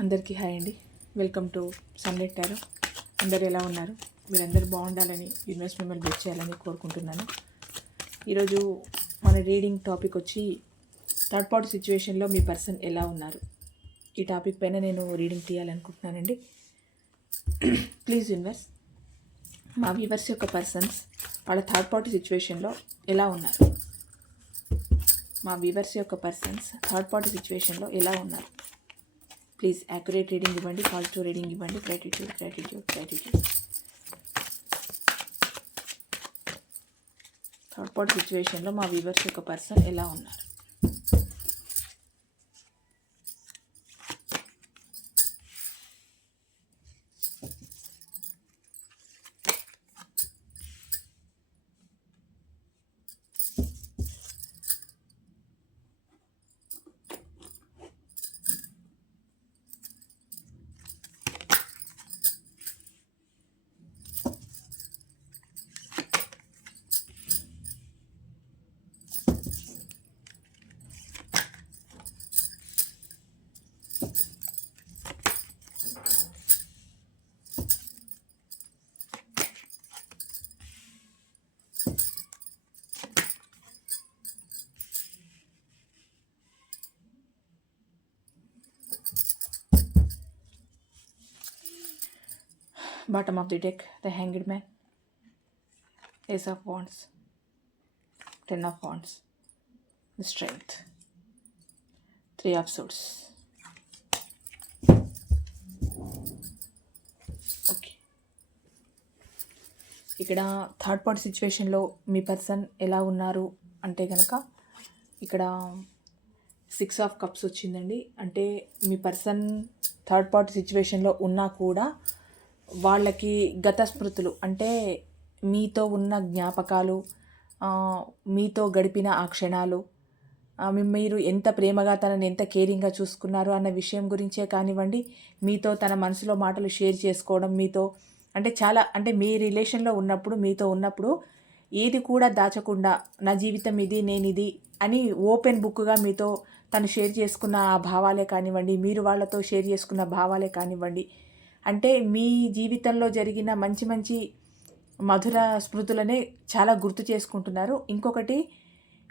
అందరికీ హాయ్ అండి. Welcome to sunlight tarot. అందరు ఎలా ఉన్నారు? మీరందరూ బాగుండాలని యూనివర్స్ మిమ్మల్ని బెట్ చేయాలని కోరుకుంటున్నాను. ఈరోజు మన రీడింగ్ టాపిక్ వచ్చి థర్డ్ పార్టీ సిచ్యువేషన్లో మీ పర్సన్ ఎలా ఉన్నారు? ఈ టాపిక్ పైన నేను రీడింగ్ తీయాలనుకుంటున్నానండి. ప్లీజ్ యూనివర్స్ మా వ్యూవర్స్ యొక్క పర్సన్స్ వాళ్ళ థర్డ్ పార్టీ సిచ్యువేషన్లో ఎలా ఉన్నారు? మా వ్యూవర్స్ యొక్క పర్సన్స్ థర్డ్ పార్టీ సిచ్యువేషన్లో ఎలా ఉన్నారు? ప్లీజ్ యాక్యురేట్ రీడింగ్ ఇవ్వండి పాజిటివ్ రీడింగ్ ఇవ్వండి. Gratitude gratitude gratitude third part సిచ్యువేషన్లో మా వ్యూవర్స్ యొక్క పర్సన్ ఎలా ఉన్నారు? Bottom of the deck the hanged man. Ace of wands. Ten of wands. The strength. Three of swords. Okay ఇక్కడ third party సిచ్యువేషన్లో మీ పర్సన్ ఎలా ఉన్నారు అంటే కనుక ఇక్కడ సిక్స్ ఆఫ్ కప్స్ వచ్చిందండి. అంటే మీ పర్సన్ థర్డ్ పార్టీ సిచ్యువేషన్లో ఉన్నా కూడా వాళ్ళకి గత స్మృతులు అంటే మీతో ఉన్న జ్ఞాపకాలు మీతో గడిపిన ఆ క్షణాలు మీరు ఎంత ప్రేమగా తనని ఎంత కేరింగ్గా చూసుకున్నారు అన్న విషయం గురించే కానివ్వండి మీతో తన మనసులో మాటలు షేర్ చేసుకోవడం మీతో అంటే చాలా అంటే మీ రిలేషన్లో ఉన్నప్పుడు మీతో ఉన్నప్పుడు ఏది కూడా దాచకుండా నా జీవితం ఇది నేను ఇది అని ఓపెన్ బుక్గా మీతో తను షేర్ చేసుకున్న ఆ భావాలే కానివ్వండి మీరు వాళ్ళతో షేర్ చేసుకున్న భావాలే కానివ్వండి అంటే మీ జీవితంలో జరిగిన మంచి మంచి మధుర స్మృతులనే చాలా గుర్తు చేసుకుంటున్నారు. ఇంకొకటి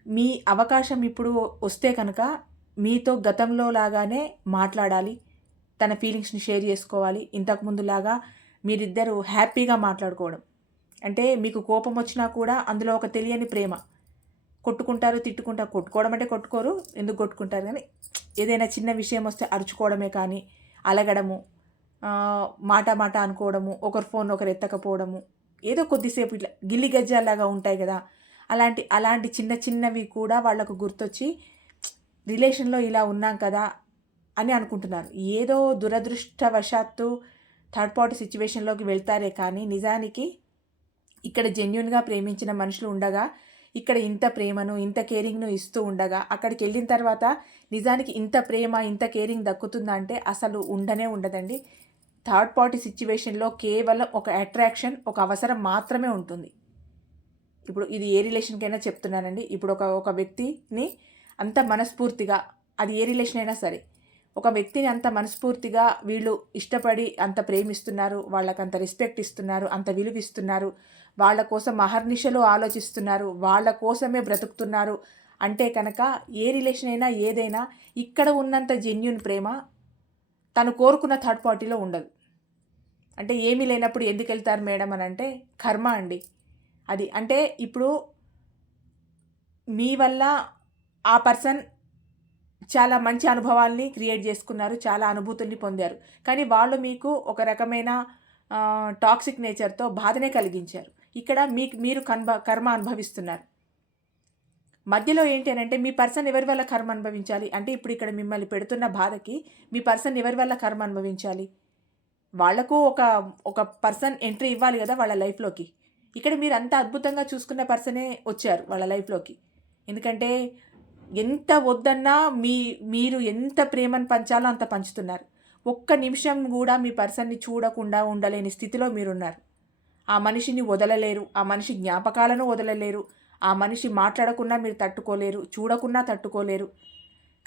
మీ అవకాశం ఇప్పుడు వస్తే కనుక మీతో గతంలో లాగానే మాట్లాడాలి తన ఫీలింగ్స్ని షేర్ చేసుకోవాలి. ఇంతకుముందులాగా మీరిద్దరూ హ్యాపీగా మాట్లాడుకోవడం. అంటే మీకు కోపం వచ్చినా కూడా అందులో ఒక తెలియని ప్రేమ. కొట్టుకుంటారు తిట్టుకుంటారు. కొట్టుకోవడం అంటే కొట్టుకోరు ఎందుకు కొట్టుకుంటారు? కానీ ఏదైనా చిన్న విషయం వస్తే అరుచుకోవడమే కానీ అలగడము మాట మాట అనుకోవడము ఒకరి ఫోన్ ఒకరు ఎత్తకపోవడము ఏదో కొద్దిసేపు ఇట్లా గిల్లి గజ్జాలాగా ఉంటాయి కదా. అలాంటి అలాంటి చిన్న చిన్నవి కూడా వాళ్ళకు గుర్తొచ్చి రిలేషన్లో ఇలా ఉన్నాం కదా అని అనుకుంటున్నారు. ఏదో దురదృష్టవశాత్తు థర్డ్ పార్టీ సిచ్యువేషన్లోకి వెళ్తారే కానీ నిజానికి ఇక్కడ జెన్యున్గా ప్రేమించిన మనుషులు ఉండగా ఇక్కడ ఇంత ప్రేమను ఇంత కేరింగ్ను ఇస్తూ ఉండగా అక్కడికి వెళ్ళిన తర్వాత నిజానికి ఇంత ప్రేమ ఇంత కేరింగ్ దక్కుతుందా అంటే అసలు ఉండనే ఉండదండి. థర్డ్ పార్టీ సిచ్యువేషన్లో కేవలం ఒక అట్రాక్షన్ ఒక అవసరం మాత్రమే ఉంటుంది. ఇప్పుడు ఇది ఏ రిలేషన్కైనా చెప్తున్నానండి. ఇప్పుడు ఒక ఒక వ్యక్తిని అంత మనస్ఫూర్తిగా అది ఏ రిలేషన్ అయినా సరే ఒక వ్యక్తిని అంత మనస్ఫూర్తిగా వీళ్ళు ఇష్టపడి అంత ప్రేమిస్తున్నారు వాళ్ళకి అంత రెస్పెక్ట్ ఇస్తున్నారు అంత విలువిస్తున్నారు వాళ్ళ కోసం అహర్నిశలు ఆలోచిస్తున్నారు వాళ్ళ కోసమే బ్రతుకుతున్నారు. అంటే కనుక ఏ రిలేషన్ అయినా ఏదైనా ఇక్కడ ఉన్నంత జెన్యున్ ప్రేమ తను కోరుకున్న థర్డ్ పార్టీలో ఉండదు. అంటే ఏమీ లేనప్పుడు ఎందుకు వెళ్తారు మేడం అని అంటే కర్మ అండి. అది అంటే ఇప్పుడు మీ వల్ల ఆ పర్సన్ చాలా మంచి అనుభవాల్ని క్రియేట్ చేసుకున్నారు చాలా అనుభూతుల్ని పొందారు. కానీ వాళ్ళు మీకు ఒక రకమైన టాక్సిక్ నేచర్తో బాధనే కలిగించారు. ఇక్కడ మీకు మీరు కన్భ కర్మ అనుభవిస్తున్నారు. మధ్యలో ఏంటి అని అంటే మీ పర్సన్ ఎవరి వల్ల కర్మ అనుభవించాలి? అంటే ఇప్పుడు ఇక్కడ మిమ్మల్ని పెడుతున్న బాధకి మీ పర్సన్ ఎవరి వల్ల కర్మ అనుభవించాలి? వాళ్ళకు ఒక ఒక పర్సన్ ఎంట్రీ ఇవ్వాలి కదా వాళ్ళ లైఫ్లోకి. ఇక్కడ మీరు అంత అద్భుతంగా చూసుకున్న పర్సనే వచ్చారు వాళ్ళ లైఫ్లోకి. ఎందుకంటే ఎంత వద్దన్నా మీ మీరు ఎంత ప్రేమను పంచాలో అంత పంచుతున్నారు. ఒక్క నిమిషం కూడా మీ పర్సన్ని చూడకుండా ఉండలేని స్థితిలో మీరున్నారు. ఆ మనిషిని వదలలేరు ఆ మనిషి జ్ఞాపకాలను వదలలేరు ఆ మనిషి మాట్లాడకున్నా మీరు తట్టుకోలేరు చూడకున్నా తట్టుకోలేరు.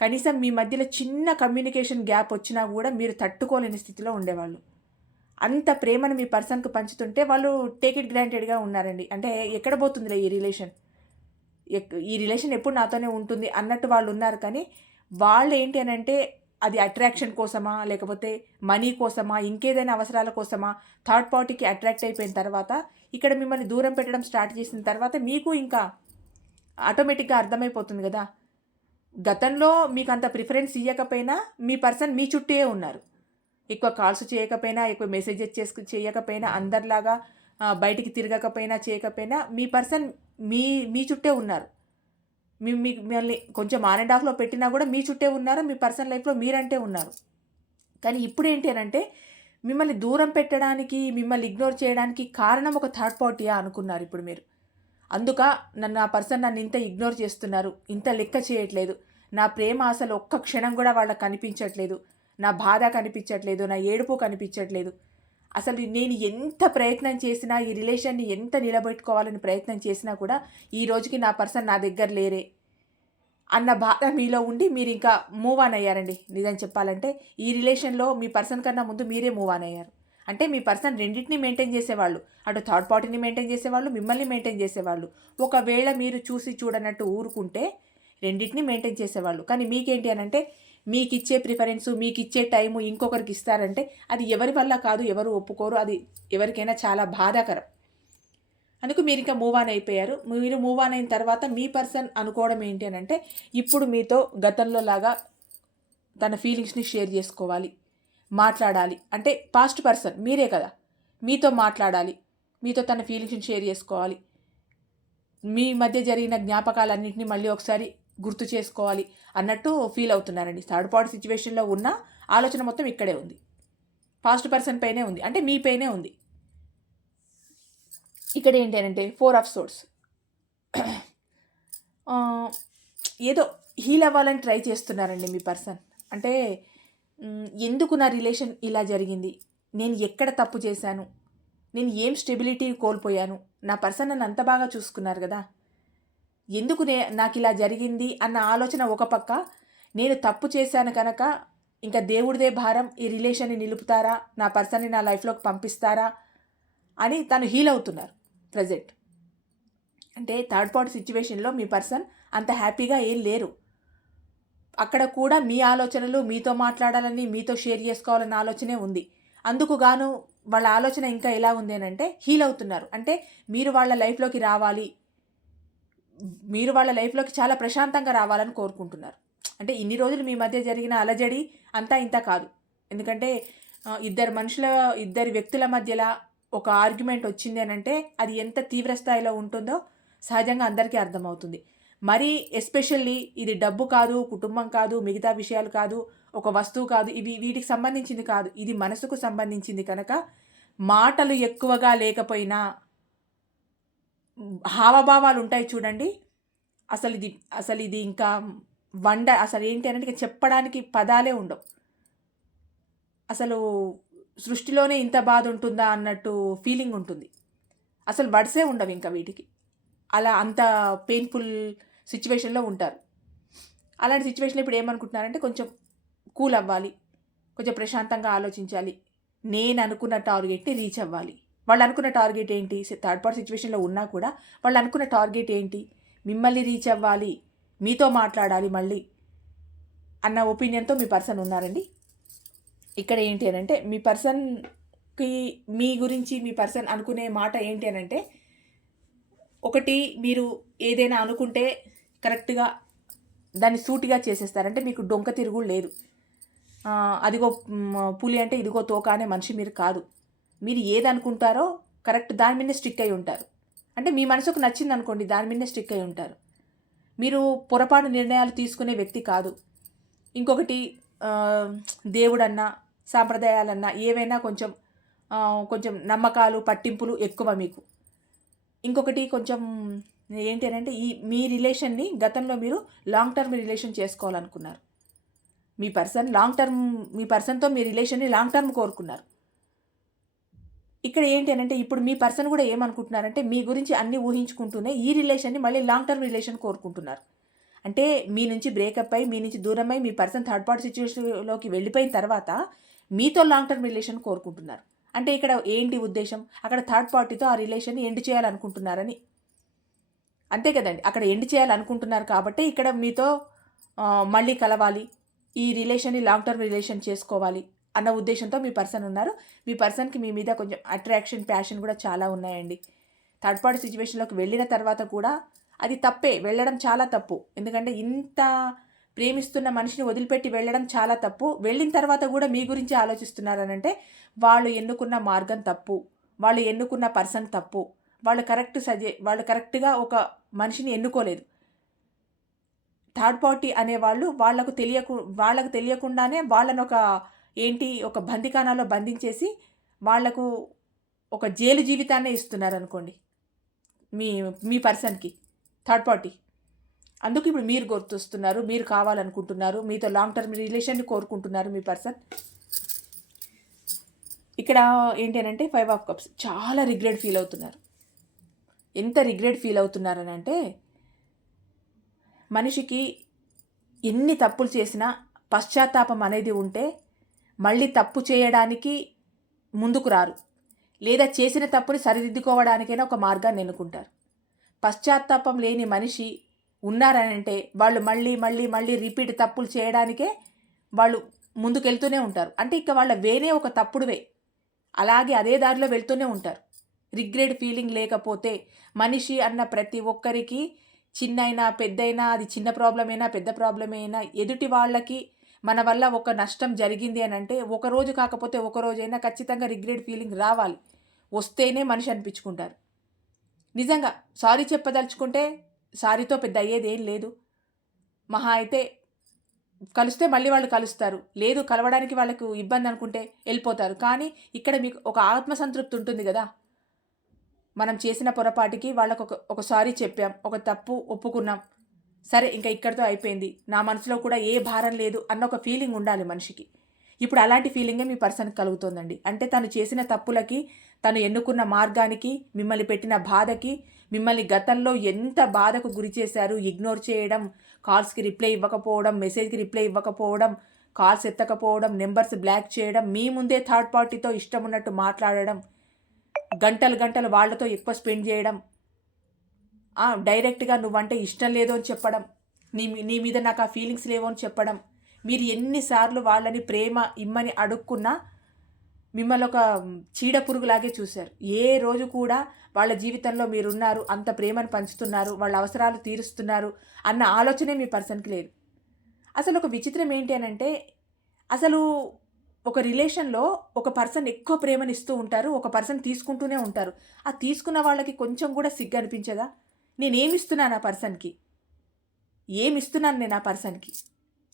కనీసం మీ మధ్యలో చిన్న కమ్యూనికేషన్ గ్యాప్ వచ్చినా కూడా మీరు తట్టుకోలేని స్థితిలో ఉండేవాళ్ళు. అంత ప్రేమను మీ పర్సన్కి పంచుతుంటే వాళ్ళు టేక్ ఇట్ గ్రాంటెడ్గా ఉన్నారండి. అంటే ఎక్కడ పోతుందిలే ఈ రిలేషన్? ఎక్- ఈ రిలేషన్ ఎప్పుడు నాతోనే ఉంటుంది అన్నట్టు వాళ్ళు ఉన్నారు. కానీ వాళ్ళు ఏంటి అని అంటే అది అట్రాక్షన్ కోసమా లేకపోతే మనీ కోసమా ఇంకేదైనా అవసరాల కోసమా థర్డ్ పార్టీకి అట్రాక్ట్ అయిపోయిన తర్వాత ఇక్కడ మిమ్మల్ని దూరం పెట్టడం స్టార్ట్ చేసిన తర్వాత మీకు ఇంకా ఆటోమేటిక్గా అర్థమైపోతుంది కదా. గతంలో మీకు అంత ప్రిఫరెన్స్ ఇవ్వకపోయినా మీ పర్సన్ మీ చుట్టే ఉన్నారు. ఎక్కువ కాల్స్ చేయకపోయినా ఎక్కువ మెసేజెస్ చేసుకు చేయకపోయినా అందరిలాగా బయటికి తిరగకపోయినా చేయకపోయినా మీ పర్సన్ మీ మీ చుట్టే ఉన్నారు. మీ మిమ్మల్ని కొంచెం ఆన్ అండ్ ఆఫ్లో పెట్టినా కూడా మీ చుట్టే ఉన్నారు మీ పర్సనల్ లైఫ్లో మీరంటే ఉన్నారు. కానీ ఇప్పుడు ఏంటి అని అంటే మిమ్మల్ని దూరం పెట్టడానికి మిమ్మల్ని ఇగ్నోర్ చేయడానికి కారణం ఒక థర్డ్ పార్టీయా అనుకున్నారు ఇప్పుడు మీరు. అందుక నన్ను ఆ పర్సన్ నన్ను ఇంత ఇగ్నోర్ చేస్తున్నారు ఇంత లెక్క చేయట్లేదు. నా ప్రేమ అసలు ఒక్క క్షణం కూడా వాళ్ళకి కనిపించట్లేదు. నా బాధ కనిపించట్లేదు నా ఏడుపు కనిపించట్లేదు. అసలు నేను ఎంత ప్రయత్నం చేసినా ఈ రిలేషన్ని ఎంత నిలబెట్టుకోవాలని ప్రయత్నం చేసినా కూడా ఈ రోజుకి నా పర్సన్ నా దగ్గర లేరే. అన్న బాధ మీలో ఉండి మీరు ఇంకా మూవ్ ఆన్ అయ్యారండి. నిజం చెప్పాలంటే ఈ రిలేషన్లో మీ పర్సన్ కన్నా ముందు మీరే మూవ్ ఆన్ అయ్యారు. అంటే మీ పర్సన్ రెండింటిని మెయింటైన్ చేసేవాళ్ళు. అటు థర్డ్ పార్టీని మెయింటైన్ చేసేవాళ్ళు మిమ్మల్ని మెయింటైన్ చేసేవాళ్ళు. ఒకవేళ మీరు చూసి చూడనట్టు ఊరుకుంటే రెండింటిని మెయింటైన్ చేసేవాళ్ళు. కానీ మీకేంటి అని అంటే మీకు ఇచ్చే ప్రిఫరెన్స్ మీకు ఇచ్చే టైము ఇంకొకరికి ఇస్తారంటే అది ఎవరి వల్ల కాదు ఎవరు ఒప్పుకోరు అది ఎవరికైనా చాలా బాధాకరం. అందుకు మీరు ఇంకా మూవ్ ఆన్ అయిపోయారు. మీరు మూవ్ ఆన్ అయిన తర్వాత మీ పర్సన్ అనుకోవడం ఏంటి అని అంటే ఇప్పుడు మీతో గతంలో లాగా తన ఫీలింగ్స్ని షేర్ చేసుకోవాలి మాట్లాడాలి. అంటే పాస్ట్ పర్సన్ మీరే కదా. మీతో మాట్లాడాలి మీతో తన ఫీలింగ్స్ని షేర్ చేసుకోవాలి. మీ మధ్య జరిగిన జ్ఞాపకాలన్నింటినీ మళ్ళీ ఒకసారి గుర్తు చేసుకోవాలి అన్నట్టు ఫీల్ అవుతున్నారండి. థర్డ్ పార్టీ సిచ్యువేషన్లో ఉన్న ఆలోచన మొత్తం ఇక్కడే ఉంది. పాస్ట్ పర్సన్ పైనే ఉంది. అంటే మీ పైనే ఉంది. ఇక్కడ ఏంటి అని అంటే ఫోర్ ఆఫ్ సోర్స్ ఏదో హీల్ అవ్వాలని ట్రై చేస్తున్నారండి మీ పర్సన్ అంటే ఎందుకు నా రిలేషన్ ఇలా జరిగింది? నేను ఎక్కడ తప్పు చేశాను? నేను ఏం స్టెబిలిటీ కోల్పోయాను? నా పర్సన్ నన్ను అంత బాగా చూసుకున్నారు కదా. ఎందుకు నే నాకు ఇలా జరిగింది అన్న ఆలోచన ఒక పక్క. నేను తప్పు చేశాను కనుక ఇంకా దేవుడిదే భారం ఈ రిలేషన్ని నిలుపుతారా? నా పర్సన్ని నా లైఫ్లోకి పంపిస్తారా? అని తను హీల్ అవుతున్నారు ప్రజెంట్. అంటే థర్డ్ పార్టీ సిచ్యువేషన్లో మీ పర్సన్ అంత హ్యాపీగా ఏం లేరు. అక్కడ కూడా మీ ఆలోచనలు మీతో మాట్లాడాలని మీతో షేర్ చేసుకోవాలన్న ఆలోచనే ఉంది. అందుకు గాను వాళ్ళ ఆలోచన ఇంకా ఎలా ఉంది అని అంటే హీల్ అవుతున్నారు. అంటే మీరు వాళ్ళ లైఫ్లోకి రావాలి మీరు వాళ్ళ లైఫ్లోకి చాలా ప్రశాంతంగా రావాలని కోరుకుంటున్నారు. అంటే ఇన్ని రోజులు మీ మధ్య జరిగిన అలజడి అంతా ఇంత కాదు. ఎందుకంటే ఇద్దరు మనుషుల ఇద్దరు వ్యక్తుల మధ్యలో ఒక ఆర్గ్యుమెంట్ వచ్చింది అని అంటే అది ఎంత తీవ్ర స్థాయిలో ఉంటుందో సహజంగా అందరికీ అర్థమవుతుంది. మరి ఎస్పెషల్లీ ఇది డబ్బు కాదు కుటుంబం కాదు మిగతా విషయాలు కాదు ఒక వస్తువు కాదు ఇవి వీటికి సంబంధించింది కాదు. ఇది మనసుకు సంబంధించింది కనుక మాటలు ఎక్కువగా లేకపోయినా హావభావాలు ఉంటాయి చూడండి. అసలు ఇది అసలు ఇది ఇంకా వండ అసలు ఏంటి అంటే చెప్పడానికి పదాలే ఉండవు. అసలు సృష్టిలోనే ఇంత బాధ ఉంటుందా అన్నట్టు ఫీలింగ్ ఉంటుంది. అసలు వర్డ్సే ఉండవు ఇంకా వీటికి. అలా అంత పెయిన్ఫుల్ సిచ్యువేషన్లో ఉంటారు. అలాంటి సిచ్యువేషన్ ఇప్పుడు ఏమనుకుంటున్నారంటే కొంచెం కూల్ అవ్వాలి. కొంచెం ప్రశాంతంగా ఆలోచించాలి. నేను అనుకున్న టార్గెట్ని రీచ్ అవ్వాలి. వాళ్ళు అనుకున్న టార్గెట్ ఏంటి? థర్డ్ పార్టీ సిచ్యువేషన్లో ఉన్నా కూడా వాళ్ళు అనుకున్న టార్గెట్ ఏంటి? మిమ్మల్ని రీచ్ అవ్వాలి మీతో మాట్లాడాలి మళ్ళీ అన్న ఒపీనియన్తో మీ పర్సన్ ఉన్నారండి. ఇక్కడ ఏంటి అని అంటే మీ పర్సన్కి మీ గురించి మీ పర్సన్ అనుకునే మాట ఏంటి అని అంటే ఒకటి మీరు ఏదైనా అనుకుంటే కరెక్ట్గా దాన్ని సూటిగా చేసేస్తారంటే మీకు డొంక తిరుగు లేదు. అదిగో పులి అంటే ఇదిగో తోక అనే మనిషి మీరు కాదు. మీరు ఏదనుకుంటారో కరెక్ట్ దాని మీదే స్టిక్ అయి ఉంటారు. అంటే మీ మనసుకు నచ్చింది అనుకోండి దాని మీదే స్టిక్ అయి ఉంటారు. మీరు పొరపాటు నిర్ణయాలు తీసుకునే వ్యక్తి కాదు. ఇంకొకటి దేవుడన్నా సాంప్రదాయాలన్నా ఏవైనా కొంచెం కొంచెం నమ్మకాలు పట్టింపులు ఎక్కువ మీకు. ఇంకొకటి కొంచెం ఏంటి అని అంటే ఈ మీ రిలేషన్ని గతంలో మీరు లాంగ్ టర్మ్ రిలేషన్ చేసుకోవాలనుకున్నారు. మీ పర్సన్ లాంగ్ టర్మ్ మీ పర్సన్తో మీ రిలేషన్ని లాంగ్ టర్మ్ కోరుకున్నారు. ఇక్కడ ఏంటి అని అంటే ఇప్పుడు మీ పర్సన్ కూడా ఏమనుకుంటున్నారంటే మీ గురించి అన్ని ఊహించుకుంటూనే ఈ రిలేషన్ని మళ్ళీ లాంగ్ టర్మ్ రిలేషన్ కోరుకుంటున్నారు. అంటే మీ నుంచి బ్రేకప్ అయ్యి మీ నుంచి దూరమై మీ పర్సన్ థర్డ్ పార్టీ సిచ్యువేషన్లోకి వెళ్ళిపోయిన తర్వాత మీతో లాంగ్ టర్మ్ రిలేషన్ కోరుకుంటున్నారు. అంటే ఇక్కడ ఏంటి ఉద్దేశం? అక్కడ థర్డ్ పార్టీతో ఆ రిలేషన్ ఎండ్ చేయాలనుకుంటున్నారని. అంతే కదండి. అక్కడ ఎండ్ చేయాలనుకుంటున్నారు కాబట్టి ఇక్కడ మీతో మళ్ళీ కలవాలి. ఈ రిలేషన్ని లాంగ్ టర్మ్ రిలేషన్ చేసుకోవాలి. అన్న ఉద్దేశంతో మీ పర్సన్ ఉన్నారు. మీ పర్సన్కి మీ మీద కొంచెం అట్రాక్షన్ ప్యాషన్ కూడా చాలా ఉన్నాయండి. థర్డ్ పార్టీ సిచ్యువేషన్లోకి వెళ్ళిన తర్వాత కూడా అది తప్పే. వెళ్ళడం చాలా తప్పు. ఎందుకంటే ఇంత ప్రేమిస్తున్న మనిషిని వదిలిపెట్టి వెళ్ళడం చాలా తప్పు. వెళ్ళిన తర్వాత కూడా మీ గురించి ఆలోచిస్తున్నారనంటే వాళ్ళు ఎన్నుకున్న మార్గం తప్పు. వాళ్ళు ఎన్నుకున్న పర్సన్ తప్పు. వాళ్ళు కరెక్ట్ సజే వాళ్ళు కరెక్ట్గా ఒక మనిషిని ఎన్నుకోలేదు. థర్డ్ పార్టీ అనేవాళ్ళు వాళ్ళకు తెలియకు వాళ్ళకు తెలియకుండానే వాళ్ళని ఒక ఏంటి ఒక బందికానాలో బంధించేసి వాళ్ళకు ఒక జైలు జీవితాన్నే ఇస్తున్నారు అనుకోండి మీ మీ పర్సన్కి థర్డ్ పార్టీ. అందుకు ఇప్పుడు మీరు గుర్తొస్తున్నారు మీరు కావాలనుకుంటున్నారు మీతో లాంగ్ టర్మ్ రిలేషన్ని కోరుకుంటున్నారు మీ పర్సన్. ఇక్కడ ఏంటంటే ఫైవ్ ఆఫ్ కప్స్. చాలా రిగ్రెట్ ఫీల్ అవుతున్నారు. ఎంత రిగ్రెట్ ఫీల్ అవుతున్నారని అంటే మనిషికి ఎన్ని తప్పులు చేసినా పశ్చాత్తాపం అనేది ఉంటే మళ్ళీ తప్పు చేయడానికి ముందుకు రారు. లేదా చేసిన తప్పుని సరిదిద్దుకోవడానికైనా ఒక మార్గాన్ని ఎన్నుకుంటారు. పశ్చాత్తాపం లేని మనిషి ఉన్నారనంటే వాళ్ళు మళ్ళీ మళ్ళీ మళ్ళీ రిపీట్ తప్పులు చేయడానికే వాళ్ళు ముందుకెళ్తూనే ఉంటారు. అంటే ఇక వాళ్ళ వేరే ఒక తప్పుడువే. అలాగే అదే దారిలో వెళ్తూనే ఉంటారు. రిగ్రెడ్ ఫీలింగ్ లేకపోతే మనిషి అన్న ప్రతి ఒక్కరికి చిన్నైనా పెద్దైనా అది చిన్న ప్రాబ్లం అయినా పెద్ద ప్రాబ్లం అయినా ఎదుటి వాళ్ళకి మన వల్ల ఒక నష్టం జరిగింది అని అంటే ఒక రోజు కాకపోతే ఒక రోజైనా ఖచ్చితంగా రిగ్రెట్ ఫీలింగ్ రావాలి. వస్తేనే మనిషి అనిపించుకుంటారు. నిజంగా సారీ చెప్పదలుచుకుంటే సారీతో పెద్ద అయ్యేది ఏం లేదు. మహా అయితే కలిస్తే మళ్ళీ వాళ్ళు కలుస్తారు. లేదు కలవడానికి వాళ్ళకు ఇబ్బంది అనుకుంటే వెళ్ళిపోతారు. కానీ ఇక్కడ మీకు ఒక ఆత్మసంతృప్తి ఉంటుంది కదా. మనం చేసిన పొరపాటికి వాళ్ళకు ఒక ఒక సారీ చెప్పాం ఒక తప్పు ఒప్పుకున్నాం. సరే ఇంకా ఇక్కడితో అయిపోయింది. నా మనసులో కూడా ఏ భారం లేదు అన్న ఒక ఫీలింగ్ ఉండాలి మనిషికి. ఇప్పుడు అలాంటి ఫీలింగే మీ పర్సన్కి కలుగుతోందండి. అంటే తను చేసిన తప్పులకి తను ఎన్నుకున్న మార్గానికి మిమ్మల్ని పెట్టిన బాధకి మిమ్మల్ని గతంలో ఎంత బాధకు గురి చేశారు ఇగ్నోర్ చేయడం కాల్స్కి రిప్లై ఇవ్వకపోవడం మెసేజ్కి రిప్లై ఇవ్వకపోవడం కాల్స్ ఎత్తకపోవడం నెంబర్స్ బ్లాక్ చేయడం మీ ముందే థర్డ్ పార్టీతో ఇష్టం ఉన్నట్టు మాట్లాడడం గంటలు గంటలు వాళ్ళతో ఎక్కువ స్పెండ్ చేయడం డైరెక్ట్గా నువ్వంటే ఇష్టం లేదు అని చెప్పడం నీ నీ మీద నాకు ఆ ఫీలింగ్స్ లేవు అని చెప్పడం మీరు ఎన్నిసార్లు వాళ్ళని ప్రేమ ఇమ్మని అడుక్కున్నా మిమ్మల్ని ఒక చీడ పురుగులాగే చూశారు. ఏ రోజు కూడా వాళ్ళ జీవితంలో మీరున్నారు అంత ప్రేమను పంచుతున్నారు వాళ్ళ అవసరాలు తీరుస్తున్నారు అన్న ఆలోచనే మీ పర్సన్కి లేదు. అసలు ఒక విచిత్రం ఏంటి అని అంటే అసలు ఒక రిలేషన్లో ఒక పర్సన్ ఎక్కువ ప్రేమని ఇస్తూ ఉంటారు ఒక పర్సన్ తీసుకుంటూనే ఉంటారు. ఆ తీసుకున్న వాళ్ళకి కొంచెం కూడా సిగ్గు అనిపించదా? నేనేమిస్తున్నాను ఆ పర్సన్కి? ఏమిస్తున్నాను నేను ఆ పర్సన్కి?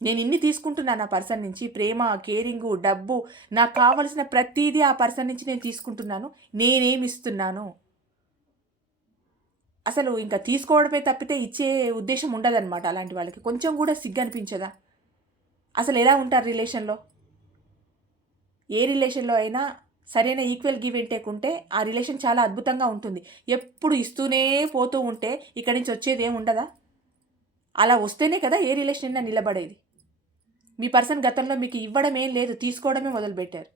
నేను ఇన్ని తీసుకుంటున్నాను ఆ పర్సన్ నుంచి ప్రేమ కేరింగు డబ్బు నాకు కావలసిన ప్రతిదీ ఆ పర్సన్ నుంచి నేను తీసుకుంటున్నాను. నేనేమిస్తున్నాను? అసలు ఇంకా తీసుకోవడమే తప్పితే ఇచ్చే ఉద్దేశం ఉండదన్నమాట అలాంటి వాళ్ళకి. కొంచెం కూడా సిగ్గు అనిపించదా? అసలు ఎలా ఉంటారు రిలేషన్లో? ఏ రిలేషన్లో అయినా సరైన ఈక్వల్ గివ్ అండ్ టేక్ ఉంటే ఆ రిలేషన్ చాలా అద్భుతంగా ఉంటుంది. ఎప్పుడు ఇస్తూనే పోతూ ఉంటే ఇక్కడి నుంచి వచ్చేది ఏముండదా ఉండదా? అలా వస్తేనే కదా ఏ రిలేషన్ అయినా నిలబడేది. మీ పర్సన్ గతంలో మీకు ఇవ్వడం ఏం లేదు తీసుకోవడమే మొదలుపెట్టారు.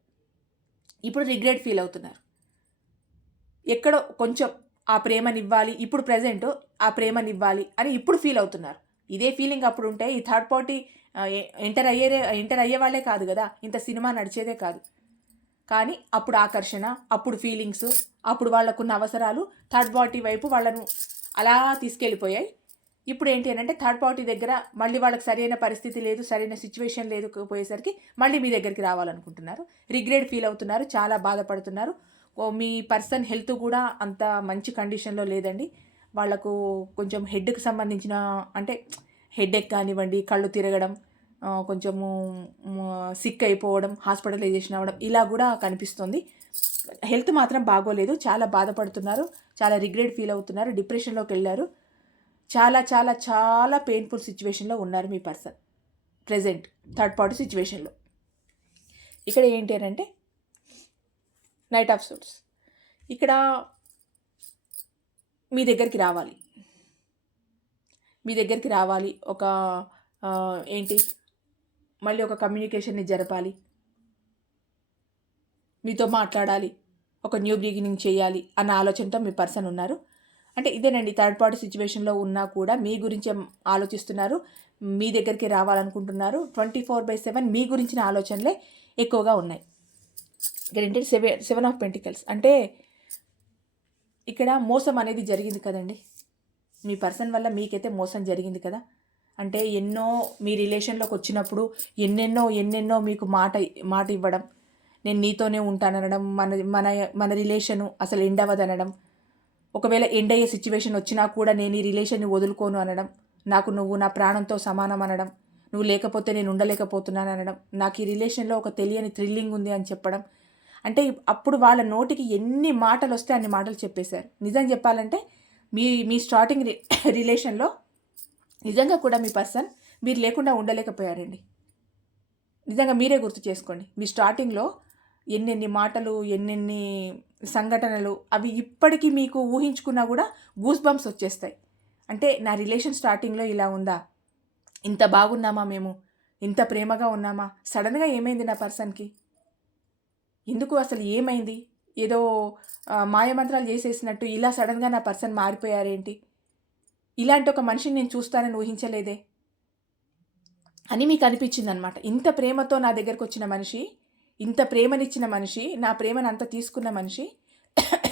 ఇప్పుడు రిగ్రెట్ ఫీల్ అవుతున్నారు. ఎక్కడో కొంచెం ఆ ప్రేమనివ్వాలి ఇప్పుడు ప్రజెంట్ ఆ ప్రేమనివ్వాలి అని ఇప్పుడు ఫీల్ అవుతున్నారు. ఇదే ఫీలింగ్ అప్పుడు ఉంటే ఈ థర్డ్ పార్టీ ఎంటర్ అయ్యేదే ఎంటర్ అయ్యే వాళ్ళే కాదు కదా. ఇంత సినిమా నడిచేదే కాదు. కానీ అప్పుడు ఆకర్షణ అప్పుడు ఫీలింగ్స్ అప్పుడు వాళ్ళకున్న అవసరాలు థర్డ్ పార్టీ వైపు వాళ్ళను అలా తీసుకెళ్ళిపోయాయి. ఇప్పుడు ఏంటి అని అంటే థర్డ్ పార్టీ దగ్గర మళ్ళీ వాళ్ళకి సరైన పరిస్థితి లేదు సరైన సిచ్యువేషన్ లేదు పోయేసరికి మళ్ళీ మీ దగ్గరికి రావాలనుకుంటున్నారు. రిగ్రెట్ ఫీల్ అవుతున్నారు చాలా బాధపడుతున్నారు. మీ పర్సన్ హెల్త్ కూడా అంత మంచి కండిషన్లో లేదండి. వాళ్ళకు కొంచెం హెడ్కి సంబంధించిన అంటే హెడేక్ కానివ్వండి కళ్ళు తిరగడం కొంచెము సిక్ అయిపోవడం హాస్పిటలైజేషన్ అవ్వడం ఇలా కూడా కనిపిస్తుంది. హెల్త్ మాత్రం బాగోలేదు. చాలా బాధపడుతున్నారు. చాలా రిగ్రెట్ ఫీల్ అవుతున్నారు. డిప్రెషన్లోకి వెళ్ళారు. చాలా చాలా చాలా పెయిన్ఫుల్ సిచ్యువేషన్లో ఉన్నారు మీ పర్సన్ ప్రజెంట్ థర్డ్ పార్టీ సిచ్యువేషన్లో ఇక్కడ ఏంటి అని అంటే నైట్ ఆఫ్ సోట్స్ ఇక్కడ మీ దగ్గరికి రావాలి. మీ దగ్గరికి రావాలి. ఒక ఏంటి? మళ్ళీ ఒక కమ్యూనికేషన్ని జరపాలి. మీతో మాట్లాడాలి. ఒక న్యూ బిగినింగ్ చేయాలి అన్న ఆలోచనతో మీ పర్సన్ ఉన్నారు. అంటే ఇదేనండి థర్డ్ పార్టీ సిచ్యువేషన్లో ఉన్నా కూడా మీ గురించే ఆలోచిస్తున్నారు మీ దగ్గరికి రావాలనుకుంటున్నారు. ట్వంటీ ఫోర్ బై సెవెన్ మీ గురించిన ఆలోచనలే ఎక్కువగా ఉన్నాయి. ఇక్కడ ఏంటంటే సెవెన్ సెవెన్ ఆఫ్ పెంటికల్స్. అంటే ఇక్కడ మోసం అనేది జరిగింది కదండి. మీ పర్సన్ వల్ల మీకైతే మోసం జరిగింది కదా. అంటే ఎన్నో మీ రిలేషన్లోకి వచ్చినప్పుడు ఎన్నెన్నో ఎన్నెన్నో మీకు మాట మాట ఇవ్వడం నేను నీతోనే ఉంటాననడం మన మన మన రిలేషను అసలు ఎండ్ అవ్వదనడం. ఒకవేళ ఎండ్ అయ్యే సిచ్యువేషన్ వచ్చినా కూడా నేను ఈ రిలేషన్ని వదులుకోను అనడం. నాకు నువ్వు నా ప్రాణంతో సమానం అనడం. నువ్వు లేకపోతే నేను ఉండలేకపోతున్నాను అనడం. నాకు ఈ రిలేషన్లో ఒక తెలియని థ్రిల్లింగ్ ఉంది అని చెప్పడం. అంటే అప్పుడు వాళ్ళ నోటికి ఎన్ని మాటలు వస్తే అన్ని మాటలు చెప్పేశారు. నిజం చెప్పాలంటే మీ మీ స్టార్టింగ్ రిలేషన్లో నిజంగా కూడా మీ పర్సన్ మీరు లేకుండా ఉండలేకపోయారండి. నిజంగా మీరే గుర్తు చేసుకోండి. మీ స్టార్టింగ్లో ఎన్నెన్ని మాటలు ఎన్నెన్ని సంఘటనలు అవి ఇప్పటికీ మీకు ఊహించుకున్నా కూడా గూస్ బంప్స్ వచ్చేస్తాయి. అంటే నా రిలేషన్ స్టార్టింగ్లో ఇలా ఉందా? ఇంత బాగున్నామా మేము? ఇంత ప్రేమగా ఉన్నామా? సడన్గా ఏమైంది నా పర్సన్కి? ఎందుకు అసలు ఏమైంది? ఏదో మాయమంత్రాలు చేసేసినట్టు ఇలా సడన్గా నా పర్సన్ మారిపోయారేంటి? ఇలాంటి ఒక మనిషిని నేను చూస్తానని ఊహించలేదే అని మీకు అనిపించింది అనమాట ఇంత ప్రేమతో నా దగ్గరకు వచ్చిన మనిషి ఇంత ప్రేమనిచ్చిన మనిషి నా ప్రేమను అంత తీసుకున్న మనిషి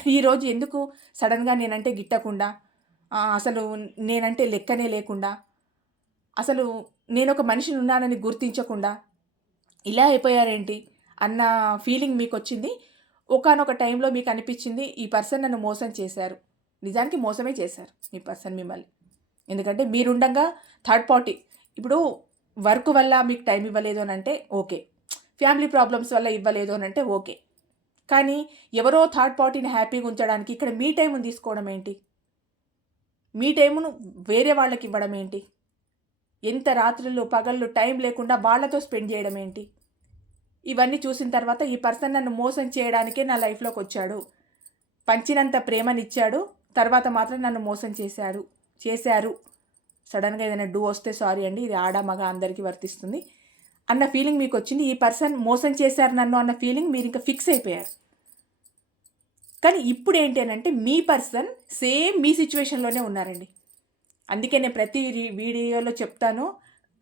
ఈరోజు ఎందుకు సడన్గా నేనంటే గిట్టకుండా అసలు నేనంటే లెక్కనే లేకుండా అసలు నేను ఒక మనిషిని ఉన్నానని గుర్తించకుండా ఇలా అయిపోయారేంటి అన్న ఫీలింగ్ మీకు వచ్చింది ఒకనొక టైంలో మీకు అనిపించింది ఈ పర్సన్ నన్ను మోసం చేశారు. నిజానికి మోసమే చేశారు ఈ పర్సన్ మిమ్మల్ని. ఎందుకంటే మీరుండగా థర్డ్ పార్టీ. ఇప్పుడు వర్క్ వల్ల మీకు టైం ఇవ్వలేదు అని అంటే ఓకే. ఫ్యామిలీ ప్రాబ్లమ్స్ వల్ల ఇవ్వలేదు అని అంటే ఓకే. కానీ ఎవరో థర్డ్ పార్టీని హ్యాపీగా ఉంచడానికి ఇక్కడ మీ టైంను తీసుకోవడం ఏంటి? మీ టైమును వేరే వాళ్ళకి ఇవ్వడం ఏంటి? ఎంత రాత్రులు పగళ్ళు టైం లేకుండా వాళ్ళతో స్పెండ్ చేయడం ఏంటి? ఇవన్నీ చూసిన తర్వాత ఈ పర్సన్ నన్ను మోసం చేయడానికే నా లైఫ్లోకి వచ్చాడు. పంచినంత ప్రేమనిచ్చాడు. తర్వాత మాత్రం నన్ను మోసం చేశాడు. చేశారు. సడన్గా ఏదైనా డూ వస్తే సారీ అండి. ఇది ఆడ మగ అందరికీ వర్తిస్తుంది. అన్న ఫీలింగ్ మీకు వచ్చింది. ఈ పర్సన్ మోసం చేశారు నన్ను అన్న ఫీలింగ్ మీరు ఇంకా ఫిక్స్ అయిపోయారు. కానీ ఇప్పుడు ఏంటి అని అంటే మీ పర్సన్ సేమ్ మీ సిచ్యువేషన్లోనే ఉన్నారండి. అందుకే నేను ప్రతి వీడియోలో చెప్తాను.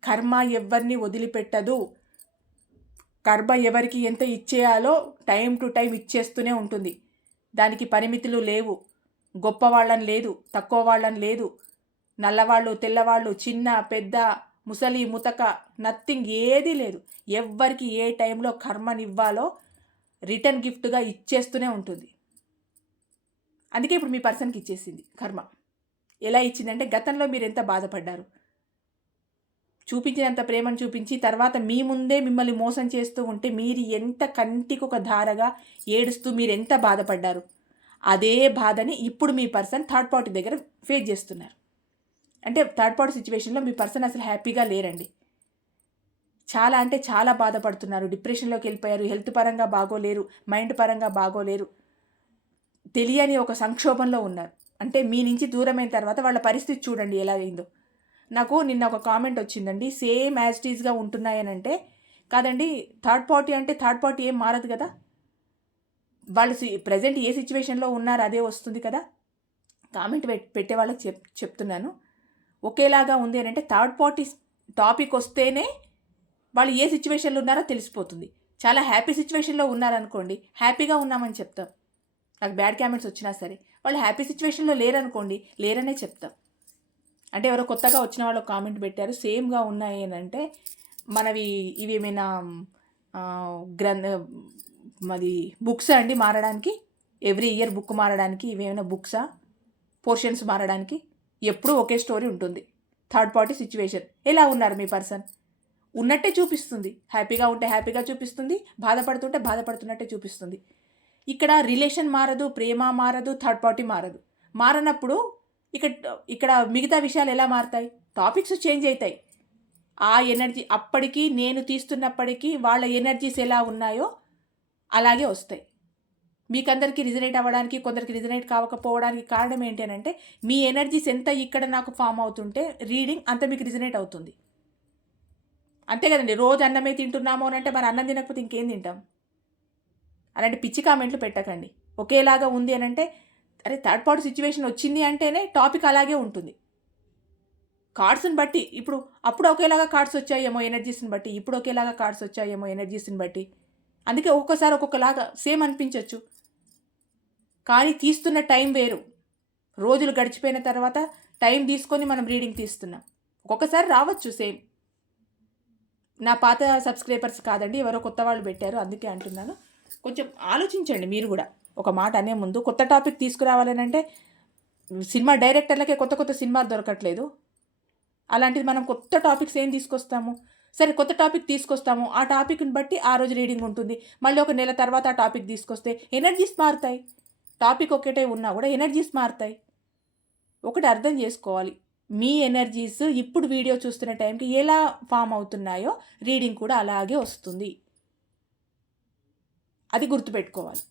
కర్మ ఎవరిని వదిలిపెట్టదు. కర్మ ఎవరికి ఎంత ఇచ్చేయాలో టైం టు టైం ఇచ్చేస్తూనే ఉంటుంది. దానికి పరిమితులు లేవు. గొప్ప వాళ్ళని లేదు తక్కువ వాళ్ళని లేదు. నల్లవాళ్ళు తెల్లవాళ్ళు చిన్న పెద్ద ముసలి ముతక నథింగ్ ఏదీ లేదు. ఎవ్వరికి ఏ టైంలో కర్మనివ్వాలో రిటర్న్ గిఫ్ట్గా ఇచ్చేస్తూనే ఉంటుంది. అందుకే ఇప్పుడు మీ పర్సన్కి ఇచ్చేసింది కర్మ. ఎలా ఇచ్చిందంటే గతంలో మీరు ఎంత బాధపడ్డారు? చూపించినంత ప్రేమను చూపించి తర్వాత మీ ముందే మిమ్మల్ని మోసం చేస్తూ ఉంటే మీరు ఎంత కంటికి ఒక ధారగా ఏడుస్తూ మీరు ఎంత బాధపడ్డారు? అదే బాధని ఇప్పుడు మీ పర్సన్ థర్డ్ పార్టీ దగ్గర ఫేస్ చేస్తున్నారు. అంటే థర్డ్ పార్టీ సిచ్యువేషన్లో మీ పర్సన్ అసలు హ్యాపీగా లేరండి. చాలా అంటే చాలా బాధపడుతున్నారు. డిప్రెషన్లోకి వెళ్ళిపోయారు. హెల్త్ పరంగా బాగోలేరు. మైండ్ పరంగా బాగోలేరు. తెలియని ఒక సంక్షోభంలో ఉన్నారు. అంటే మీ నుంచి దూరమైన తర్వాత వాళ్ళ పరిస్థితి చూడండి ఎలా అయిందో. నాకు నిన్న ఒక కామెంట్ వచ్చిందండి. సేమ్ యాజ్ టీజ్గా ఉంటున్నాయనంటే కాదండి థర్డ్ పార్టీ అంటే థర్డ్ పార్టీ ఏం మారదు కదా. వాళ్ళు ప్రజెంట్ ఏ సిచ్యువేషన్లో ఉన్నారు అదే వస్తుంది కదా? కామెంట్ పెట్టే వాళ్ళకి చెప్ చెప్తున్నాను. ఒకేలాగా ఉంది అని అంటే థర్డ్ పార్టీ టాపిక్ వస్తేనే వాళ్ళు ఏ సిచ్యువేషన్లో ఉన్నారో తెలిసిపోతుంది. చాలా హ్యాపీ సిచ్యువేషన్లో ఉన్నారనుకోండి హ్యాపీగా ఉన్నామని చెప్తాం. నాకు బ్యాడ్ కామెంట్స్ వచ్చినా సరే వాళ్ళు హ్యాపీ సిచ్యువేషన్లో లేరనుకోండి లేరనే చెప్తాం. అంటే ఎవరో కొత్తగా వచ్చిన వాళ్ళు కామెంట్ పెట్టారు సేమ్గా ఉన్నాయి అని అంటే మనవి ఇవి ఏమైనా గ్రంథ మాది బుక్స్ అండి మారడానికి? ఎవ్రీ ఇయర్ బుక్ మారడానికి ఇవేమైనా బుక్సా? పోర్షన్స్ మారడానికి? ఎప్పుడూ ఒకే స్టోరీ ఉంటుంది. Third party situation. ఎలా ఉన్నారు మీ పర్సన్? ఉన్నట్టే చూపిస్తుంది. హ్యాపీగా ఉంటే హ్యాపీగా చూపిస్తుంది. బాధపడుతుంటే బాధపడుతున్నట్టే చూపిస్తుంది. ఇక్కడ రిలేషన్ మారదు ప్రేమ మారదు థర్డ్ పార్టీ మారదు. మారనప్పుడు ఇక్కడ ఇక్కడ మిగతా విషయాలు ఎలా మారుతాయి? టాపిక్స్ చేంజ్ అవుతాయి ఆ ఎనర్జీ అప్పటికి నేను తీస్తున్నప్పటికీ వాళ్ళ ఎనర్జీస్ ఎలా ఉన్నాయో అలాగే వస్తాయి. మీకందరికీ రిజనేట్ అవ్వడానికి కొందరికి రిజనేట్ కావకపోవడానికి కారణం ఏంటి అని అంటే మీ ఎనర్జీస్ ఎంత ఇక్కడ నాకు ఫామ్ అవుతుంటే రీడింగ్ అంత మీకు రిజనేట్ అవుతుంది. అంతే కదండి రోజు అన్నమే తింటున్నాము అని అంటే మరి అన్నం తినకపోతే ఇంకేం తింటాం? అలాంటి పిచ్చి కామెంట్లు పెట్టకండి. ఒకేలాగా ఉంది అని అంటే అరే థర్డ్ పార్టీ సిచ్యువేషన్ వచ్చింది అంటేనే టాపిక్ అలాగే ఉంటుంది. కార్డ్స్ని బట్టి ఇప్పుడు అప్పుడు ఒకేలాగా కార్డ్స్ వచ్చాయేమో ఎనర్జీస్ని బట్టి ఇప్పుడు ఒకేలాగా కార్డ్స్ వచ్చాయేమో ఎనర్జీస్ని బట్టి అందుకే ఒక్కొక్కసారి ఒక్కొక్కలాగా సేమ్ అనిపించవచ్చు కానీ తీస్తున్న టైం వేరు. రోజులు గడిచిపోయిన తర్వాత టైం తీసుకొని మనం రీడింగ్ తీస్తున్నాం. ఒక్కొక్కసారి రావచ్చు సేమ్. నా పాత సబ్స్క్రైబర్స్ కాదండి ఎవరో కొత్త వాళ్ళు పెట్టారు అందుకే అంటున్నాను. కొంచెం ఆలోచించండి మీరు కూడా. ఒక మాట అనే ముందు కొత్త టాపిక్ తీసుకురావాలని అంటే సినిమా డైరెక్టర్లకే కొత్త కొత్త సినిమాలు దొరకట్లేదు. అలాంటిది మనం కొత్త టాపిక్స్ ఏం తీసుకొస్తాము? సరే కొత్త టాపిక్ తీసుకొస్తాము. ఆ టాపిక్ని బట్టి ఆ రోజు రీడింగ్ ఉంటుంది. మళ్ళీ ఒక నెల తర్వాత ఆ టాపిక్ తీసుకొస్తే ఎనర్జీస్ మారుతాయి. టాపిక్ ఒకటే ఉన్నా కూడా ఎనర్జీస్ మారుతాయి. ఒకటి అర్థం చేసుకోవాలి. మీ ఎనర్జీస్ ఇప్పుడు వీడియో చూస్తున్న టైంకి ఎలా ఫామ్ అవుతున్నాయో రీడింగ్ కూడా అలాగే వస్తుంది. అది గుర్తుపెట్టుకోవాలి.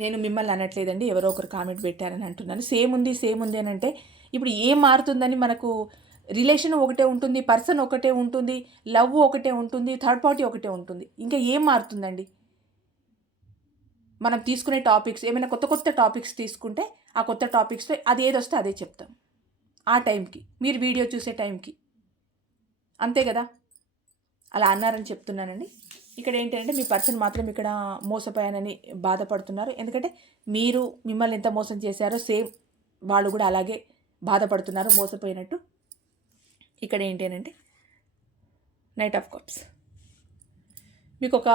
నేను మిమ్మల్ని అనట్లేదండి. ఎవరో ఒకరు కామెంట్ పెట్టారని అంటున్నాను. సేమ్ ఉంది సేమ్ ఉంది అని అంటే ఇప్పుడు ఏం మారుతుందని మనకు రిలేషన్ ఒకటే ఉంటుంది పర్సన్ ఒకటే ఉంటుంది లవ్ ఒకటే ఉంటుంది థర్డ్ పార్టీ ఒకటే ఉంటుంది. ఇంకా ఏం మారుతుందండి? మనం తీసుకునే టాపిక్స్ ఏమైనా కొత్త కొత్త టాపిక్స్ తీసుకుంటే ఆ కొత్త టాపిక్స్లో అది ఏది వస్తే అదే చెప్తాం. ఆ టైంకి మీరు వీడియో చూసే టైంకి. అంతే కదా? అలా అన్నారని చెప్తున్నానండి. ఇక్కడ ఏంటంటే మీ పర్సన్ మాత్రం ఇక్కడ మోసపోయానని బాధపడుతున్నారు. ఎందుకంటే మీరు మిమ్మల్ని ఎంత మోసం చేశారో సేమ్ వాళ్ళు కూడా అలాగే బాధపడుతున్నారు మోసపోయినట్టు. ఇక్కడ ఏంటి అని అంటే నైట్ ఆఫ్ కప్స్ మీకు ఒక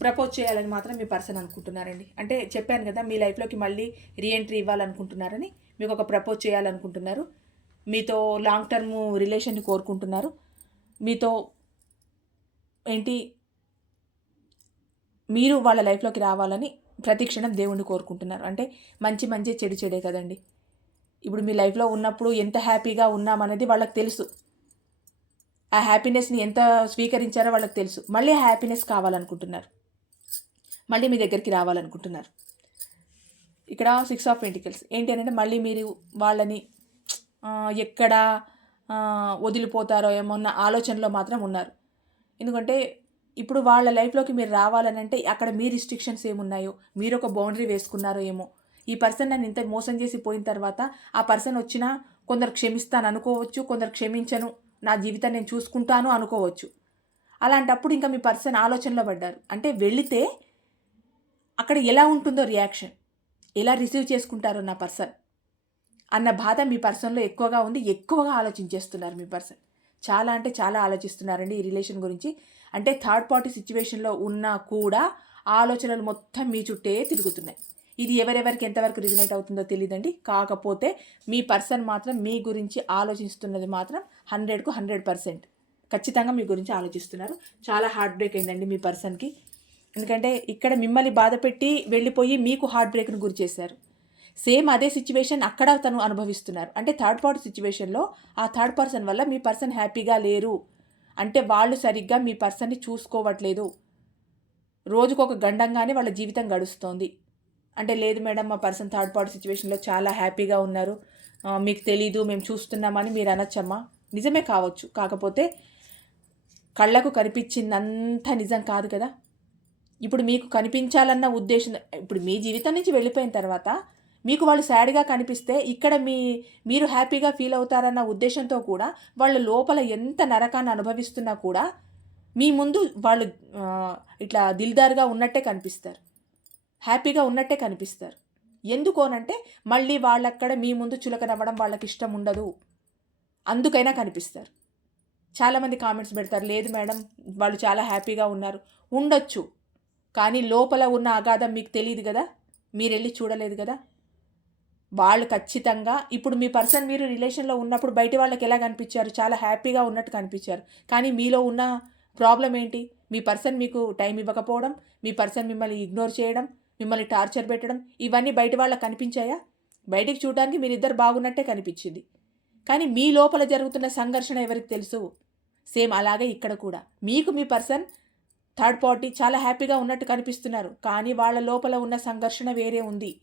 ప్రపోజ్ చేయాలని మాత్రం మీ పర్సన్ అనుకుంటున్నారండి. అంటే చెప్పాను కదా మీ లైఫ్లోకి మళ్ళీ రీఎంట్రీ ఇవ్వాలనుకుంటున్నారని మీకు ఒక ప్రపోజ్ చేయాలనుకుంటున్నారు. మీతో లాంగ్ టర్మ్ రిలేషన్ని కోరుకుంటున్నారు. మీతో ఏంటి మీరు వాళ్ళ లైఫ్లోకి రావాలని ప్రతి క్షణం దేవుణ్ణి కోరుకుంటున్నారు. అంటే మంచి మంచి చెడు చెడే కదండి. ఇప్పుడు మీ లైఫ్లో ఉన్నప్పుడు ఎంత హ్యాపీగా ఉన్నామనేది వాళ్ళకి తెలుసు. ఆ హ్యాపీనెస్ని ఎంత స్వీకరించారో వాళ్ళకి తెలుసు. మళ్ళీ ఆ హ్యాపీనెస్ కావాలనుకుంటున్నారు. మళ్ళీ మీ దగ్గరికి రావాలనుకుంటున్నారు. ఇక్కడ సిక్స్ ఆఫ్ పెంటికల్స్. ఏంటి అంటే మళ్ళీ మీరు వాళ్ళని ఎక్కడ వదిలిపోతారో వదిలిపోతారో ఏమన్న ఆలోచనలో మాత్రం ఉన్నారు. ఎందుకంటే ఇప్పుడు వాళ్ళ లైఫ్లోకి మీరు రావాలని అంటే అక్కడ మీ రిస్ట్రిక్షన్స్ ఏమున్నాయో మీరు ఒక బౌండరీ వేసుకున్నారో ఏమో ఈ పర్సన్ నన్ను ఇంత మోసం చేసి పోయిన తర్వాత ఆ పర్సన్ వచ్చినా కొందరు క్షమిస్తాను అనుకోవచ్చు కొందరు క్షమించను నా జీవితం నేను చూసుకుంటాను అనుకోవచ్చు. అలాంటప్పుడు ఇంకా మీ పర్సన్ ఆలోచనలో పడ్డారు. అంటే వెళితే అక్కడ ఎలా ఉంటుందో రియాక్షన్? ఎలా రిసీవ్ చేసుకుంటారో నా పర్సన్? అన్న బాధ మీ పర్సన్లో ఎక్కువగా ఉంది ఎక్కువగా ఆలోచించేస్తున్నారు మీ పర్సన్. చాలా అంటే చాలా ఆలోచిస్తున్నారండి ఈ రిలేషన్ గురించి. అంటే థర్డ్ పార్టీ సిచ్యువేషన్లో ఉన్నా కూడా ఆలోచనలు మొత్తం మీ చుట్టే తిరుగుతున్నాయి. ఇది ఎవరెవరికి ఎంతవరకు రిజనేట్ అవుతుందో తెలియదండి కాకపోతే మీ పర్సన్ మాత్రం మీ గురించి ఆలోచిస్తున్నది మాత్రం హండ్రెడ్కు హండ్రెడ్ పర్సెంట్ ఖచ్చితంగా మీ గురించి ఆలోచిస్తున్నారు. చాలా హార్ట్ బ్రేక్ అయిందండి మీ పర్సన్కి ఎందుకంటే ఇక్కడ మిమ్మల్ని బాధపెట్టి వెళ్ళిపోయి మీకు హార్ట్ బ్రేక్ను గురి చేశారు. సేమ్ అదే సిచ్యువేషన్ అక్కడ తను అనుభవిస్తున్నారు. అంటే థర్డ్ పార్టీ సిచ్యువేషన్లో ఆ థర్డ్ పర్సన్ వల్ల మీ పర్సన్ హ్యాపీగా లేరు. అంటే వాళ్ళు సరిగ్గా మీ పర్సన్ని చూసుకోవట్లేదు. రోజుకొక గండంగానే వాళ్ళ జీవితం గడుస్తోంది. అంటే లేదు మేడం మా పర్సన్ థర్డ్ పార్టీ సిచ్యువేషన్లో చాలా హ్యాపీగా ఉన్నారు. మీకు తెలీదు మేము చూస్తున్నామని మీరు అనొచ్చమ్మా. నిజమే కావచ్చు. కాకపోతే కళ్ళకు కనిపించిందంతా నిజం కాదు కదా. ఇప్పుడు మీకు కనిపించాలన్న ఉద్దేశం ఇప్పుడు మీ జీవితం నుంచి వెళ్ళిపోయిన తర్వాత మీకు వాళ్ళు సాడ్గా కనిపిస్తే ఇక్కడ మీ మీరు హ్యాపీగా ఫీల్ అవుతారన్న ఉద్దేశంతో కూడా వాళ్ళ లోపల ఎంత నరకాన్ని అనుభవిస్తున్నా కూడా మీ ముందు వాళ్ళు ఇట్లా దిల్దార్గా ఉన్నట్టే కనిపిస్తారు. హ్యాపీగా ఉన్నట్టే కనిపిస్తారు. ఎందుకోనంటే మళ్ళీ వాళ్ళక్కడ మీ ముందు చులకనవ్వడం వాళ్ళకి ఇష్టం ఉండదు. అందుకైనా కనిపిస్తారు. చాలామంది కామెంట్స్ పెడతారు లేదు మేడం వాళ్ళు చాలా హ్యాపీగా ఉన్నారు. ఉండొచ్చు. కానీ లోపల ఉన్న అగాధం మీకు తెలియదు కదా? మీరు వెళ్ళి చూడలేదు కదా? వాళ్ళు ఖచ్చితంగా ఇప్పుడు మీ పర్సన్ మీరు రిలేషన్లో ఉన్నప్పుడు బయట వాళ్ళకి ఎలా కనిపించారు? చాలా హ్యాపీగా ఉన్నట్టు కనిపించారు. కానీ మీలో ఉన్న ప్రాబ్లం ఏంటి? మీ పర్సన్ మీకు టైం ఇవ్వకపోవడం మీ పర్సన్ మిమ్మల్ని ఇగ్నోర్ చేయడం మిమ్మల్ని టార్చర్ పెట్టడం ఇవన్నీ బయట వాళ్ళకి కనిపించాయా? బయటికి చూడడానికి మీరిద్దరు బాగున్నట్టే కనిపించింది. కానీ మీ లోపల జరుగుతున్న సంఘర్షణ ఎవరికి తెలుసు? సేమ్ అలాగే ఇక్కడ కూడా. మీకు మీ పర్సన్ థర్డ్ పార్టీ చాలా హ్యాపీగా ఉన్నట్టు కనిపిస్తున్నారు. కానీ వాళ్ళ లోపల ఉన్న సంఘర్షణ వేరే ఉంది.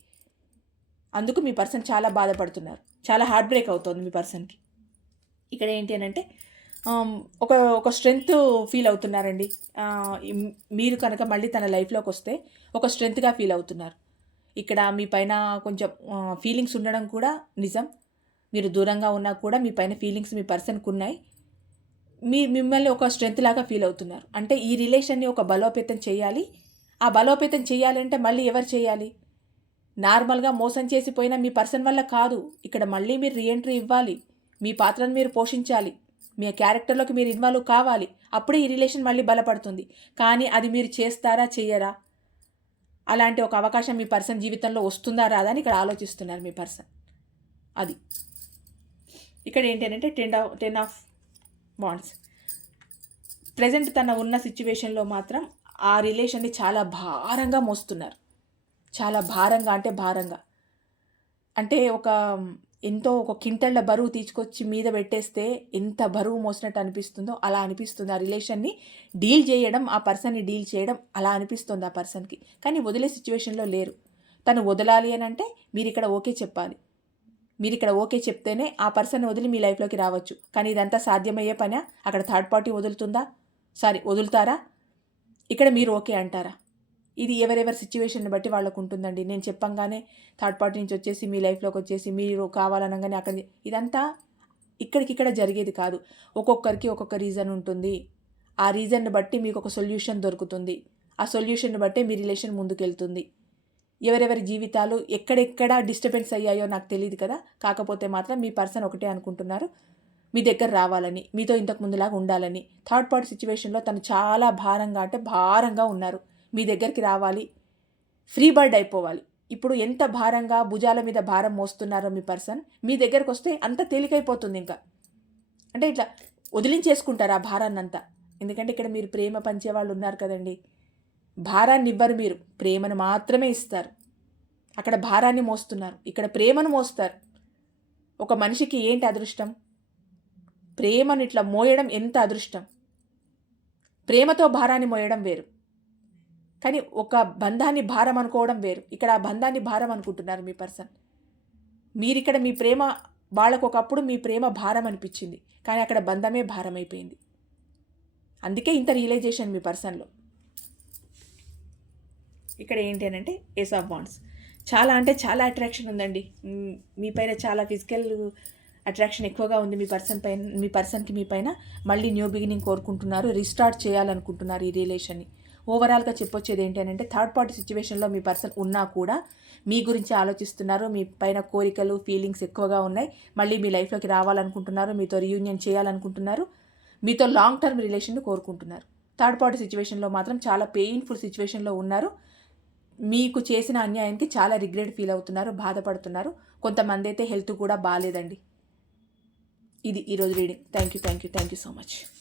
అందుకు మీ పర్సన్ చాలా బాధపడుతున్నారు. చాలా హార్ట్ బ్రేక్ అవుతుంది మీ పర్సన్కి. ఇక్కడ ఏంటి అని అంటే Um, ఒక ఒక స్ట్రెంగ్త్ ఫీల్ అవుతున్నారండి. మీరు కనుక మళ్ళీ తన లైఫ్లోకి వస్తే ఒక స్ట్రెంగ్త్గా ఫీల్ అవుతున్నారు. ఇక్కడ మీ పైన కొంచెం ఫీలింగ్స్ ఉండడం కూడా నిజం. మీరు దూరంగా ఉన్నా కూడా మీ పైన ఫీలింగ్స్ మీ పర్సన్కి ఉన్నాయి. మీ మిమ్మల్ని ఒక స్ట్రెంగ్త్ లాగా ఫీల్ అవుతున్నారు. అంటే ఈ రిలేషన్ని ఒక బలోపేతం చేయాలి. ఆ బలోపేతం చేయాలంటే మళ్ళీ ఎవరు చేయాలి? నార్మల్గా మోసం చేసిపోయిన మీ పర్సన్ వల్ల కాదు. ఇక్కడ మళ్ళీ మీరు రీఎంట్రీ ఇవ్వాలి. మీ పాత్రను మీరు పోషించాలి. మీ క్యారెక్టర్లోకి మీరు ఇన్వాల్వ్ కావాలి. అప్పుడే ఈ రిలేషన్ మళ్ళీ బలపడుతుంది. కానీ అది మీరు చేస్తారా చెయ్యరా? అలాంటి ఒక అవకాశం మీ పర్సన్ జీవితంలో వస్తుందా రాదా అని ఇక్కడ ఆలోచిస్తున్నారు మీ పర్సన్. అది. ఇక్కడ ఏంటంటే ten of ten of bonds present తన ఉన్న సిచ్యువేషన్లో మాత్రం ఆ రిలేషన్ని చాలా భారంగా మోస్తున్నారు. చాలా భారంగా అంటే భారంగా. అంటే ఒక ఎంతో ఒక కింటళ్ళ బరువు తీసుకొచ్చి మీద పెట్టేస్తే ఎంత బరువు మోసినట్టు అనిపిస్తుందో అలా అనిపిస్తుంది. ఆ రిలేషన్ని డీల్ చేయడం ఆ పర్సన్ని డీల్ చేయడం అలా అనిపిస్తుంది ఆ పర్సన్కి. కానీ వదిలే సిచ్యువేషన్లో లేరు. తను వదలాలి అని అంటే మీరు ఇక్కడ ఓకే చెప్పాలి. మీరు ఇక్కడ ఓకే చెప్తేనే ఆ పర్సన్ వదిలి మీ లైఫ్లోకి రావచ్చు. కానీ ఇదంతా సాధ్యమయ్యే పనా? అక్కడ థర్డ్ పార్టీ వదులుతుందా? సారీ వదులుతారా? ఇక్కడ మీరు ఓకే అంటారా? ఇది ఎవరెవరి సిచ్యువేషన్ బట్టి వాళ్ళకు ఉంటుందండి నేను చెప్పంగానే థర్డ్ పార్టీ నుంచి వచ్చేసి మీ లైఫ్లోకి వచ్చేసి మీరు కావాలనగానే అక్కడ ఇదంతా ఇక్కడికిక్కడ జరిగేది కాదు. ఒక్కొక్కరికి ఒక్కొక్క రీజన్ ఉంటుంది. ఆ రీజన్ని బట్టి మీకు ఒక సొల్యూషన్ దొరుకుతుంది. ఆ సొల్యూషన్ బట్టే మీ రిలేషన్ ముందుకెళ్తుంది. ఎవరెవరి జీవితాలు ఎక్కడెక్కడ డిస్టర్బెన్స్ అయ్యాయో నాకు తెలియదు కదా. కాకపోతే మాత్రం మీ పర్సన్ ఒకటే అనుకుంటున్నారు. మీ దగ్గర రావాలని మీతో ఇంతకు ముందులాగా ఉండాలని. థర్డ్ పార్టీ సిచ్యువేషన్లో తను చాలా భారంగా అంటే భారంగా ఉన్నారు. మీ దగ్గరికి రావాలి. ఫ్రీ బర్డ్ అయిపోవాలి. ఇప్పుడు ఎంత భారంగా భుజాల మీద భారం మోస్తున్నారో మీ పర్సన్ మీ దగ్గరకు వస్తే అంత తేలికైపోతుంది ఇంకా. అంటే ఇట్లా వదిలించేసుకుంటారు ఆ భారాన్ని అంతా ఎందుకంటే ఇక్కడ మీరు ప్రేమ పంచే వాళ్ళు ఉన్నారు కదండి. భారాన్ని ఇవ్వరు మీరు. ప్రేమను మాత్రమే ఇస్తారు. అక్కడ భారాన్ని మోస్తున్నారు. ఇక్కడ ప్రేమను మోస్తారు. ఒక మనిషికి ఏంటి అదృష్టం? ప్రేమను ఇట్లా మోయడం ఎంత అదృష్టం? ప్రేమతో భారాన్ని మోయడం వేరు. కానీ ఒక బంధాన్ని భారం అనుకోవడం వేరు. ఇక్కడ ఆ బంధాన్ని భారం అనుకుంటున్నారు మీ పర్సన్. మీరిక్కడ మీ ప్రేమ వాళ్ళకు ఒకప్పుడు మీ ప్రేమ భారం అనిపించింది. కానీ అక్కడ బంధమే భారం అయిపోయింది. అందుకే ఇంత రియలైజేషన్ మీ పర్సన్లో. ఇక్కడ ఏంటి అని అంటే ఏస్ ఆఫ్ బాండ్స్ చాలా అంటే చాలా అట్రాక్షన్ ఉందండి. మీ పైన చాలా ఫిజికల్ అట్రాక్షన్ ఎక్కువగా ఉంది మీ పర్సన్ పైన మీ పర్సన్కి మీ పైన. మళ్ళీ న్యూ బిగినింగ్ కోరుకుంటున్నారు రీస్టార్ట్ చేయాలనుకుంటున్నారు ఈ రిలేషన్ని ఓవరాల్గా చెప్పొచ్చేది ఏంటి అని అంటే థర్డ్ పార్టీ సిచ్యువేషన్లో మీ పర్సన్ ఉన్నా కూడా మీ గురించి ఆలోచిస్తున్నారు మీ పైన కోరికలు ఫీలింగ్స్ ఎక్కువగా ఉన్నాయి మళ్ళీ మీ లైఫ్లోకి రావాలనుకుంటున్నారు మీతో రీయూనియన్ చేయాలనుకుంటున్నారు మీతో లాంగ్ టర్మ్ రిలేషన్ కోరుకుంటున్నారు. థర్డ్ పార్టీ సిచ్యువేషన్లో మాత్రం చాలా పెయిన్ఫుల్ సిచ్యువేషన్లో ఉన్నారు. మీకు చేసిన అన్యాయానికి చాలా రిగ్రెట్ ఫీల్ అవుతున్నారు బాధపడుతున్నారు. కొంతమంది అయితే హెల్త్ కూడా బాగాలేదండి. ఇది ఈరోజు reading thank you thank you thank you so much